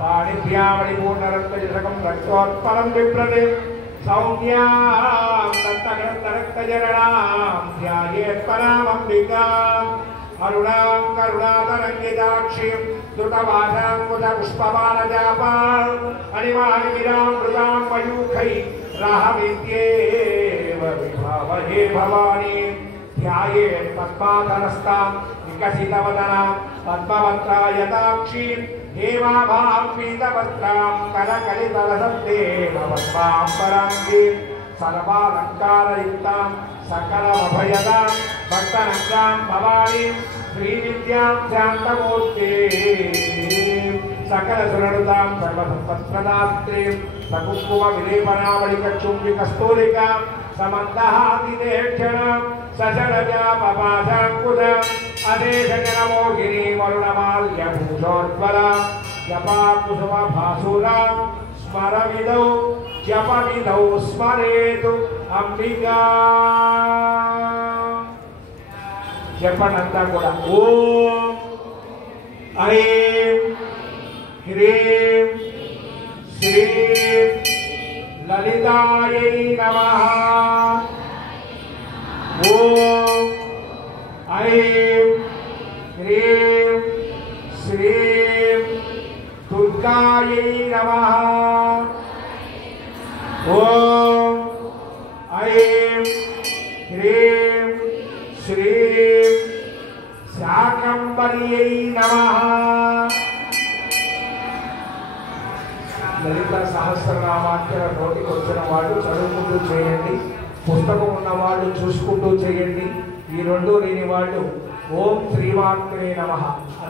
पाणिभ्यामणिपूर्णरक्तजसकं रक्तोत्पलं बिभ्रते सौम्यां दत्तग्रन्थरक्तजरणां ध्यायेत् परामम्बिकाम् अरुणां करुणातरङ्गिताक्षीं द्रुतभाषाङ्कुशपुष्पबाणजापाम् अनिमानिगिरां मृगां मयूखै राहमित्येव विभावहे भवानी ध्यायेत् पद्माधरस्तां विकसितवदनां पद्मवक्त्रायताक्षीं हेमाभां पीतवस्त्रां करकलितलसद्देव पद्माम्बराङ्गीं सर्वालङ्कारयुक्तां सकलमभयदां भक्तनङ्गां भवानीं श्रीविद्यां शान्तमूर्तिं सकलसुरनुतां सर्वसम्पत्प्रदात्रीं सकुङ्कुमविलेपनामणिकचुम्बिकस्तूलिकां समन्दहातिदेक्षणां सशरजापपाशाङ्कुशाम् अदेशजनमोहिनीं वरुणमाल्यभूषोज्ज्वलां जपाकुसुमभासुरां स्मरविदौ जपविदौ स्मरेतु अंबिका जपనంతా కూడా ఓం ఐం హ్రీం శ్రీం లలితాయై నమః ఓం ఐం హ్రీం శ్రీం దుర్గాయై నమః ఓం ఐం హ్రీం శ్రీం శాకంబర్యై నమః లలిత సహస్రనామాక్షర నోటికి వచ్చిన వాళ్ళు చదువుకుంటూ చేయండి, పుస్తకం ఉన్న వాళ్ళు చూసుకుంటూ చేయండి. ఈ రెండు లేని వాళ్ళు ఓం శ్రీమాత్రే నమః